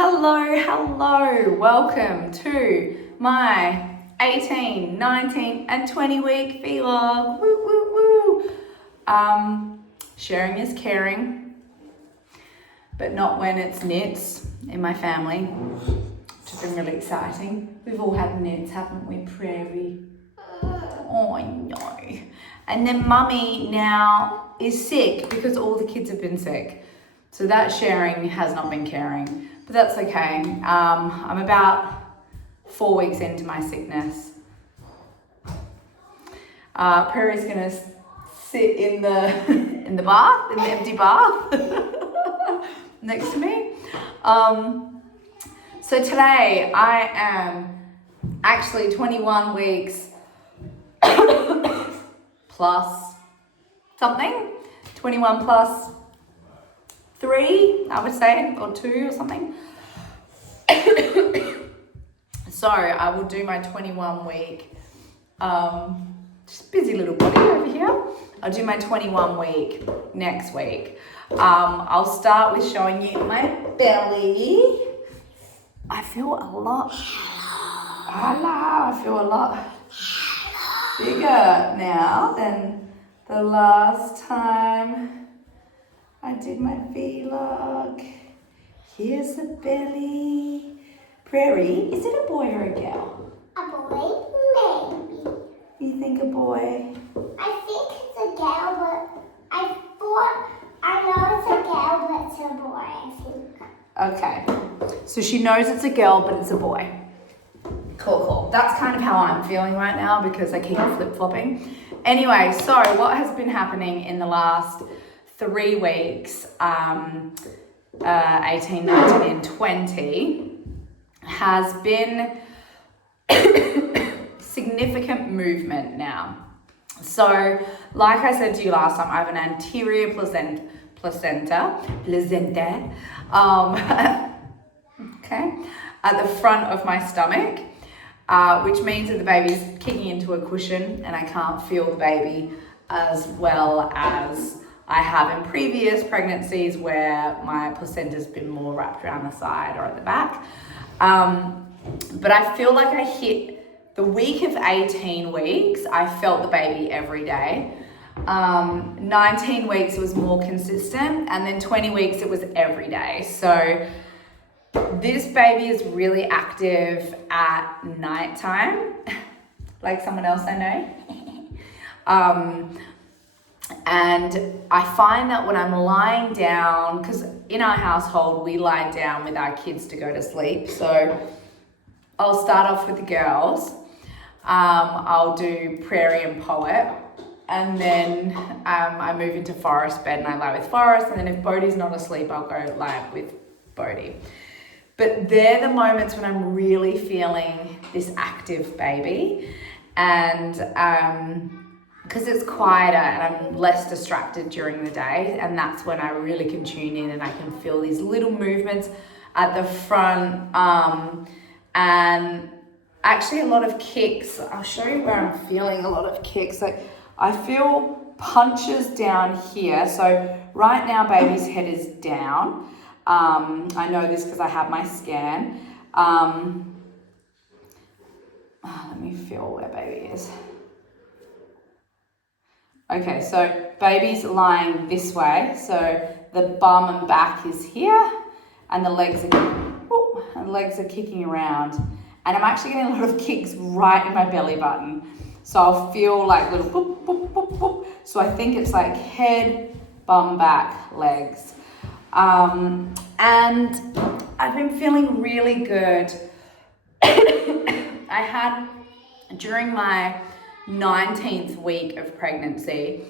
Hello. Welcome to my 18, 19 and 20 week vlog. Woo. Sharing is caring, but not when it's knits in my family, which has been really exciting. We've all had knits, haven't we, Prairie? Oh, no. And then Mummy now is sick because all the kids have been sick. So that sharing has not been caring, but that's okay. I'm about 4 weeks into my sickness. Prairie's gonna sit in the bath, in the empty bath next to me. So today I am actually 21 weeks plus something, 21 plus 3, I would say, or 2 or something. So I will do my 21 week, just busy little body over here. I'll do my 21 week next week. I'll start with showing you my belly. I feel a lot bigger now than the last time I did my vlog. Here's the belly. Prairie, is it a boy or a girl? A boy, maybe. You think a boy? I think it's a girl, but I know it's a girl, but it's a boy, I think. Okay. So she knows it's a girl, but it's a boy. Cool. That's kind of how I'm feeling right now because I keep flip-flopping. Anyway, so what has been happening in the last 3 weeks, 18, 19 and 20, has been significant movement now. So, like I said to you last time, I have an anterior placenta, okay, at the front of my stomach, which means that the baby's kicking into a cushion and I can't feel the baby as well as I have in previous pregnancies where my placenta's been more wrapped around the side or at the back. But I feel like I hit the week of 18 weeks, I felt the baby every day. 19 weeks it was more consistent, and then 20 weeks it was every day. So this baby is really active at nighttime, like someone else I know. And I find that when I'm lying down, because in our household, we lie down with our kids to go to sleep. So I'll start off with the girls. I'll do Prairie and Poet. And then I move into Forest bed and I lie with Forest. And then if Bodhi's not asleep, I'll go lie with Bodhi. But they're the moments when I'm really feeling this active baby. And because it's quieter and I'm less distracted during the day, and that's when I really can tune in and I can feel these little movements at the front, and actually a lot of kicks. I'll show you where I'm feeling a lot of kicks. Like I feel punches down here. So right now baby's head is down. I know this because I have my scan. Let me feel where baby is. Okay, so baby's lying this way, so the bum and back is here, and the legs are kicking around, and I'm actually getting a lot of kicks right in my belly button. So I'll feel like little boop, boop, boop, boop. So I think it's like head, bum, back, legs, and I've been feeling really good. I had during my 19th week of pregnancy,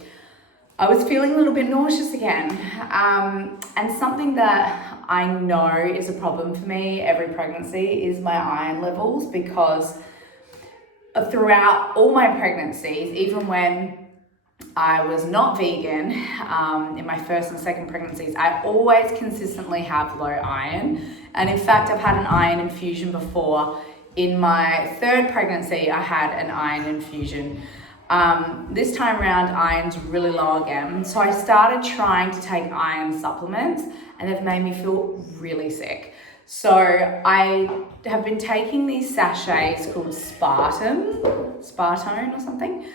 I was feeling a little bit nauseous again. And something that I know is a problem for me every pregnancy is my iron levels, because throughout all my pregnancies, even when I was not vegan, in my first and second pregnancies, I always consistently have low iron. And in fact, I've had an iron infusion before. In my third pregnancy, I had an iron infusion. This time around, iron's really low again. So I started trying to take iron supplements and they've made me feel really sick. So I have been taking these sachets called Spartone or something.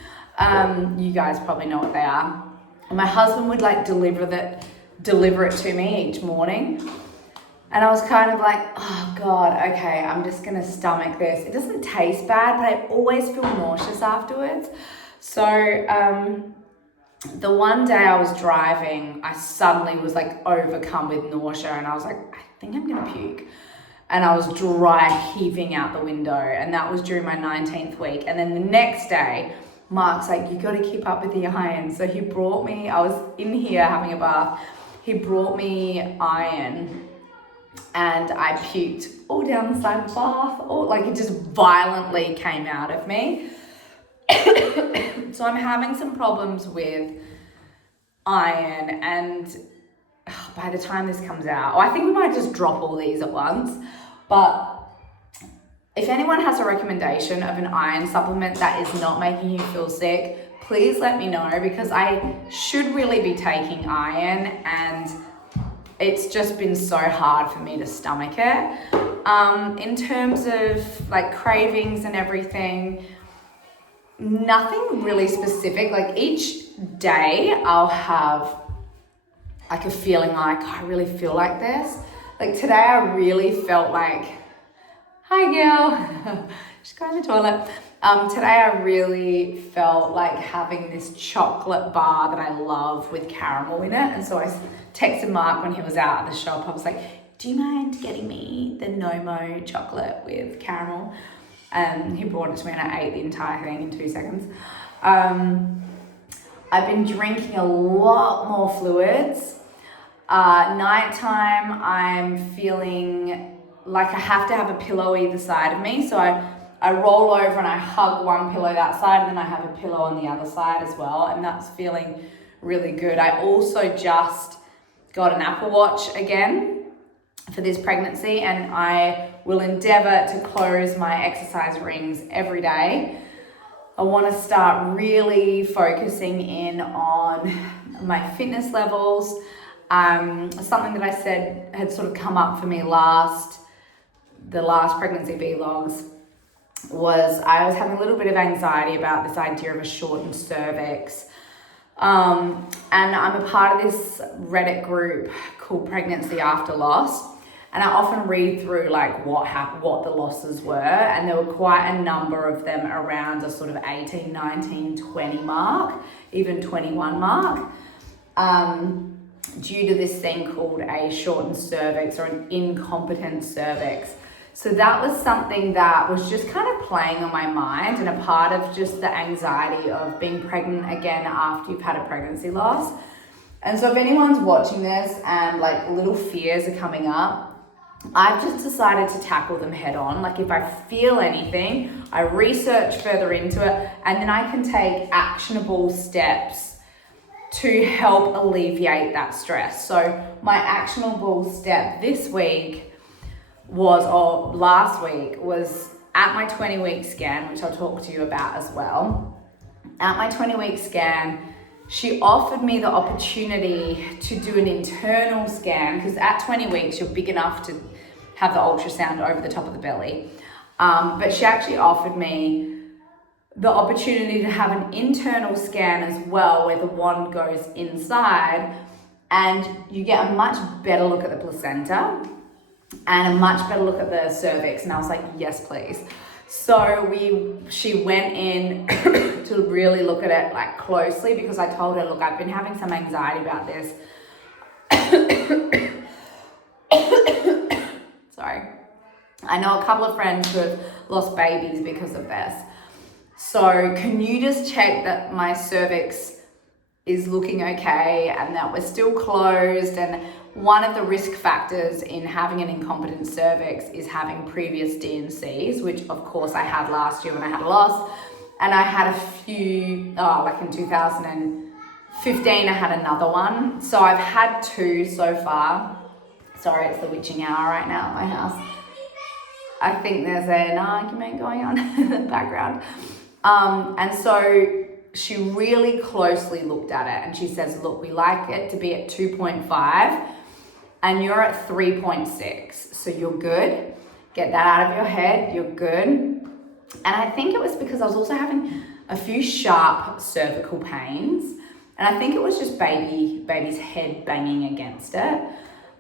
You guys probably know what they are. And my husband would like deliver it to me each morning. And I was kind of like, oh God, okay, I'm just gonna stomach this. It doesn't taste bad, but I always feel nauseous afterwards. So the one day I was driving, I suddenly was like overcome with nausea, and I was like, I think I'm gonna puke. And I was dry heaving out the window, and that was during my 19th week. And then the next day, Mark's like, you gotta keep up with the iron. So he brought me, I was in here having a bath, he brought me iron, and I puked all down the side of the bath, like it just violently came out of me. So I'm having some problems with iron, and by the time this comes out, I think we might just drop all these at once. But if anyone has a recommendation of an iron supplement that is not making you feel sick, please let me know, because I should really be taking iron, and it's just been so hard for me to stomach it. In terms of like cravings and everything, nothing really specific. Like each day I'll have like a feeling like, I really feel like this. Like today I really felt like, hi girl, just go in the toilet. Today I really felt like having this chocolate bar that I love with caramel in it. And so I texted Mark when he was out at the shop. I was like, do you mind getting me the Nomo chocolate with caramel? And he brought it to me, and I ate the entire thing in 2 seconds. I've been drinking a lot more fluids. Nighttime, I'm feeling like I have to have a pillow either side of me. So I roll over and I hug one pillow that side, and then I have a pillow on the other side as well. And that's feeling really good. I also just got an Apple Watch again for this pregnancy, and I will endeavor to close my exercise rings every day. I want to start really focusing in on my fitness levels. Something that I said had sort of come up for me the last pregnancy vlogs was I was having a little bit of anxiety about this idea of a shortened cervix. And I'm a part of this Reddit group called Pregnancy After Loss. And I often read through like what the losses were, and there were quite a number of them around a sort of 18, 19, 20 mark, even 21 mark, due to this thing called a shortened cervix or an incompetent cervix. So that was something that was just kind of playing on my mind, and a part of just the anxiety of being pregnant again after you've had a pregnancy loss. And so if anyone's watching this and like little fears are coming up, I've just decided to tackle them head on. Like if I feel anything, I research further into it, and then I can take actionable steps to help alleviate that stress. So my actionable step this week last week was at my 20-week scan, which I'll talk to you about as well. At my 20-week scan, she offered me the opportunity to do an internal scan, because at 20 weeks, you're big enough to have the ultrasound over the top of the belly. But she actually offered me the opportunity to have an internal scan as well, where the wand goes inside and you get a much better look at the placenta and a much better look at the cervix. And I was like, yes, please. So she went in to really look at it like closely, because I told her, look, I've been having some anxiety about this. Sorry. I know a couple of friends who have lost babies because of this. So can you just check that my cervix is looking okay and that we're still closed? And one of the risk factors in having an incompetent cervix is having previous D&Cs, which of course I had last year when I had a loss. And I had a few, like in 2015, I had another one. So I've had 2 so far. Sorry, it's the witching hour right now at my house. I think there's an argument going on in the background. And so she really closely looked at it, and she says, look, we like it to be at 2.5. and you're at 3.6. So you're good. Get that out of your head. You're good. And I think it was because I was also having a few sharp cervical pains. And I think it was just baby's head banging against it.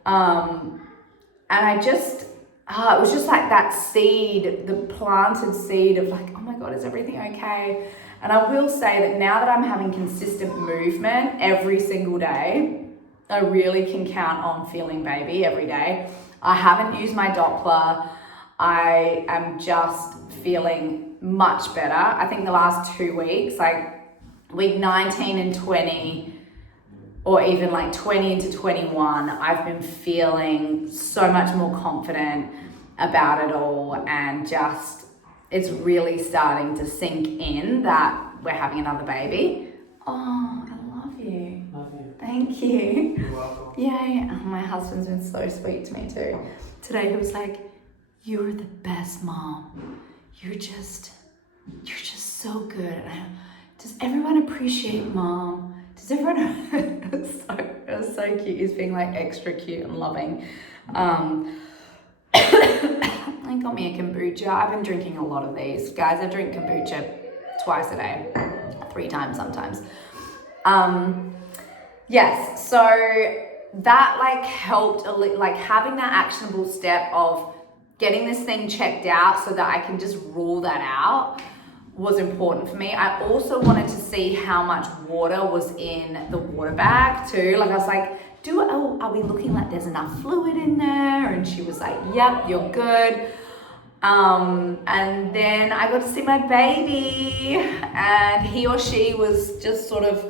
And I just, it was just like that seed, the planted seed of like, oh my God, is everything okay? And I will say that now that I'm having consistent movement every single day, I really can count on feeling baby every day. I haven't used my Doppler. I am just feeling much better. I think the last 2 weeks, like week 19 and 20, or even like 20 into 21, I've been feeling so much more confident about it all, and just, it's really starting to sink in that we're having another baby. Oh, I love you. Love you. Thank you. You're welcome. Yay. Oh, my husband's been so sweet to me too. Today he was like, you're the best mom. You're just so good. Does everyone appreciate mom? Does everyone? It was so cute. He's being like extra cute and loving. I got me a kombucha. I've been drinking a lot of these. Guys, I drink kombucha twice a day, 3 times sometimes. Yes, so that like helped, like having that actionable step of getting this thing checked out so that I can just rule that out was important for me. I also wanted to see how much water was in the water bag too. Like I was like, are we looking like there's enough fluid in there? And she was like, yep, you're good. And then I got to see my baby, and he or she was just sort of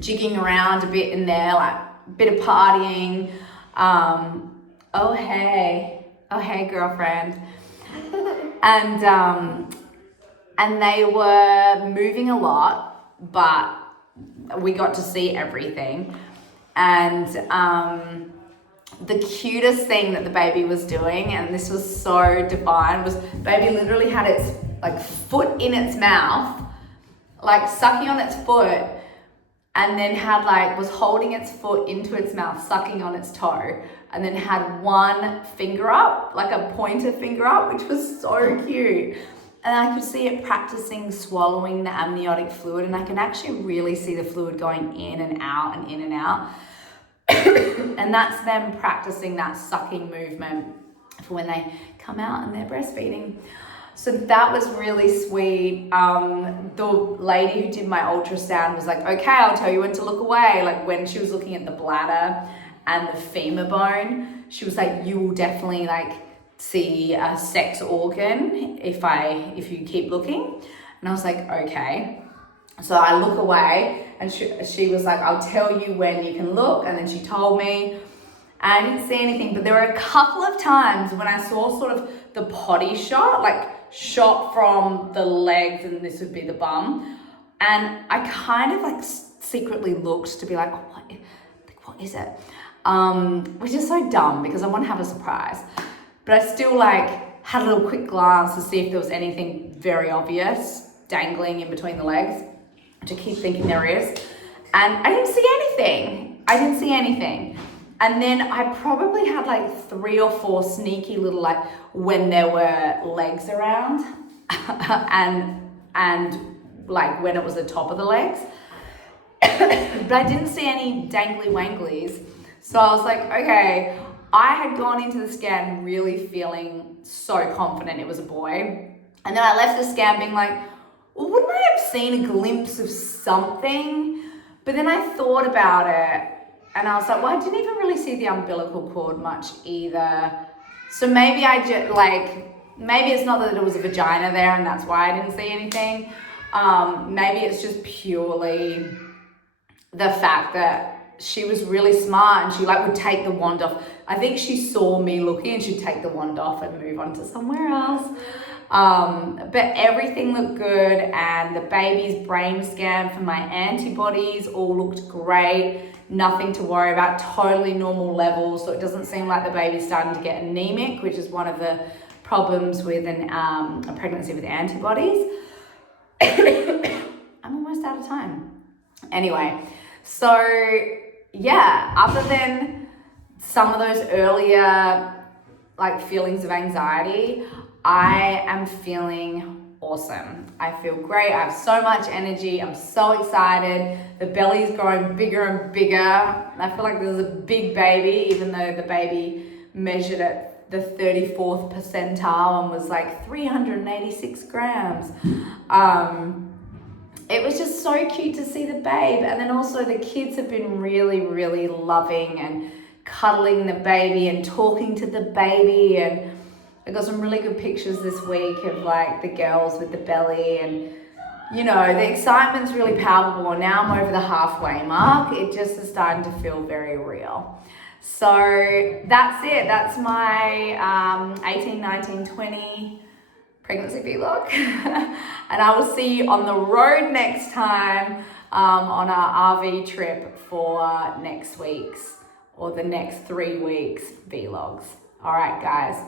jigging around a bit in there, like a bit of partying. Oh hey girlfriend. And they were moving a lot, but we got to see everything. And the cutest thing that the baby was doing, and this was so divine, was baby literally had its like foot in its mouth, like sucking on its foot, and then had like, was holding its foot into its mouth, sucking on its toe, and then had one finger up, like a pointer finger up, which was so cute. And I could see it practicing swallowing the amniotic fluid, and I can actually really see the fluid going in and out and in and out. And that's them practicing that sucking movement for when they come out and they're breastfeeding. So that was really sweet. The lady who did my ultrasound was like, okay, I'll tell you when to look away. Like when she was looking at the bladder and the femur bone, she was like, you will definitely like see a sex organ if you keep looking. And I was like, okay. So I look away, and she was like, I'll tell you when you can look. And then she told me, and I didn't see anything, but there were a couple of times when I saw sort of the potty shot, like shot from the legs, and this would be the bum. And I kind of like secretly looked to be like, what is it? Which is so dumb because I want to have a surprise. But I still like had a little quick glance to see if there was anything very obvious dangling in between the legs, which I keep thinking there is. And I didn't see anything. And then I probably had like 3 or 4 sneaky little, like when there were legs around and like when it was the top of the legs. But I didn't see any dangly wanglies. So I was like, okay, I had gone into the scan really feeling so confident it was a boy. And then I left the scan being like, well, wouldn't I have seen a glimpse of something? But then I thought about it, and I was like, well, I didn't even really see the umbilical cord much either. So maybe maybe it's not that it was a vagina there and that's why I didn't see anything. Maybe it's just purely the fact that she was really smart and she like would take the wand off. I think she saw me looking and she'd take the wand off and move on to somewhere else. But everything looked good, and the baby's brain scan for my antibodies all looked great. Nothing to worry about, totally normal levels. So it doesn't seem like the baby's starting to get anemic, which is one of the problems with a pregnancy with antibodies. I'm almost out of time. Anyway, so yeah, other than some of those earlier like feelings of anxiety, I am feeling awesome. I feel great. I have so much energy. I'm so excited. The belly's growing bigger and bigger. I feel like there's a big baby, even though the baby measured at the 34th percentile and was like 386 grams. It was just so cute to see the babe. And then also the kids have been really, really loving and cuddling the baby and talking to the baby. And I got some really good pictures this week of like the girls with the belly, and you know, the excitement's really palpable. Now I'm over the halfway mark. It just is starting to feel very real. So that's it. That's my 18, 19, 20 pregnancy vlog. And I will see you on the road next time on our RV trip for next week's or the next 3 weeks vlogs. All right, guys.